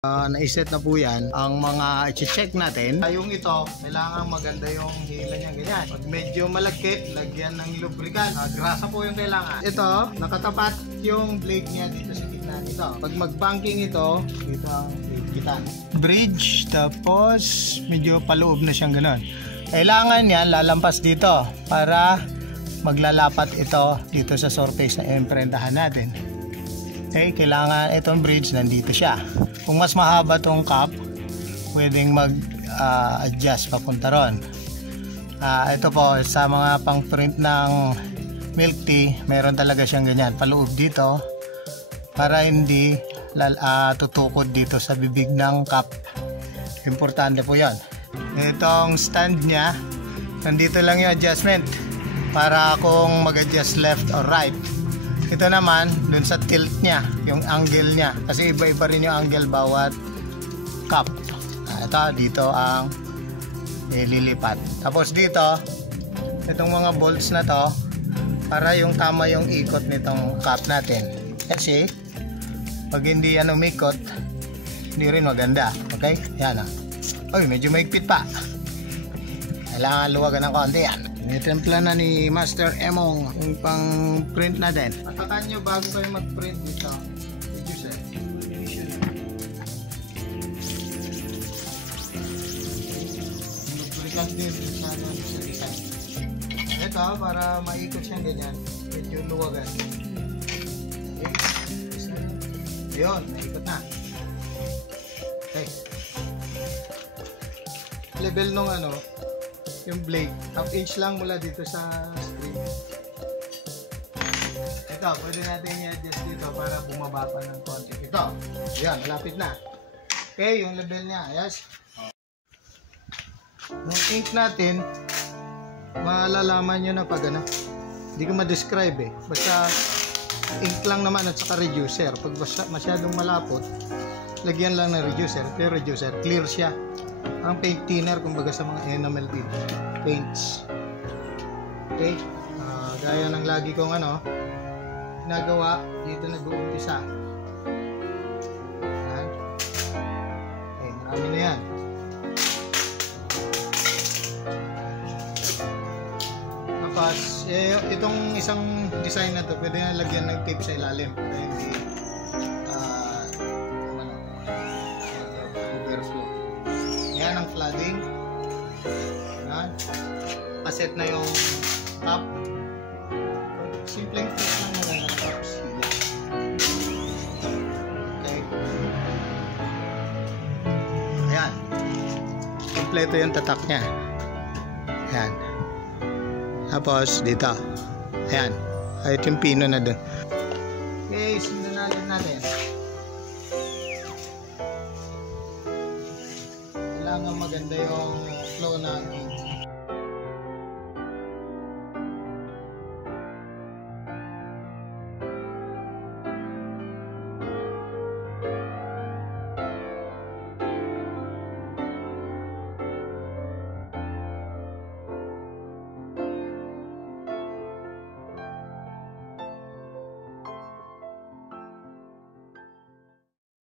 Naiset na po yan. Ang mga i-check natin, yung ito, kailangan maganda yung hila niya, ganyan. Pag medyo malagkit, lagyan ng lubricant. Grasa po yung kailangan. Ito, nakatapat yung blade niya dito sa gitna nito. Pag mag-banking ito, dito ang gitan. Bridge, tapos medyo paloob na siyang gano'n. Kailangan yan lalampas dito para maglalapat ito dito sa surface na imprentahan natin. Okay, kailangan itong bridge nandito siya. Kung mas mahaba tong cup, pwedeng mag-adjust papunta ron. Ito po sa mga pang print ng milk tea, meron talaga siyang ganyan, paloob dito para hindi tutukod dito sa bibig ng cup. Importante po yan. Itong stand nya, nandito lang yung adjustment para kung mag-adjust left or right. Ito naman dun sa tilt nya, yung angle nya, kasi iba-iba rin yung angle bawat cup. Ito dito ang lilipat. Tapos dito, itong mga bolts na to para yung tama yung ikot nitong cup natin. Kasi pag hindi yan umikot, hindi rin maganda. Okay? Yan o. Oy, medyo maigpit pa. Kailangan luwagan ng konti yan. Tinempla na ni Master Emong yung pang print natin. Patakan nyo bago kayo mag print dito. Reducer. Lubricant din sa design. Ito para maikot siya ganyan. Medyo luwagan. Okay. Yun, naikot na. Okay. Level nung yung blade, half inch lang mula dito sa screen. Ito, pwede natin i-adjust dito para bumaba pa ng konti. Ito, yan, malapit na. Okay, yung level niya, yes. Yung ink natin, malalaman nyo na pag hindi ko ma-describe basta ink lang naman at saka reducer. Pag masyadong malapot, lagyan lang ng reducer. Pero reducer, clear siya. Ang paint thinner kumbaga sa mga enamel paints. Okay, gaya ng lagi kong ginagawa dito, nag-uumpisa. Okay, marami na yan. Tapos itong isang design na to, pwede na lagyan ng tape sa ilalim para hindi overflow. Yan ang flooding. Yan. Paset na yung top. Simpleng fix lang mo lang. Tapos okay. Ayan. Kompleto yung tatak niya. Ayan. Tapos dito. Ayan. Ayot yung pino na dun. Okay, sundan natin. Kailangan maganda yung flow ng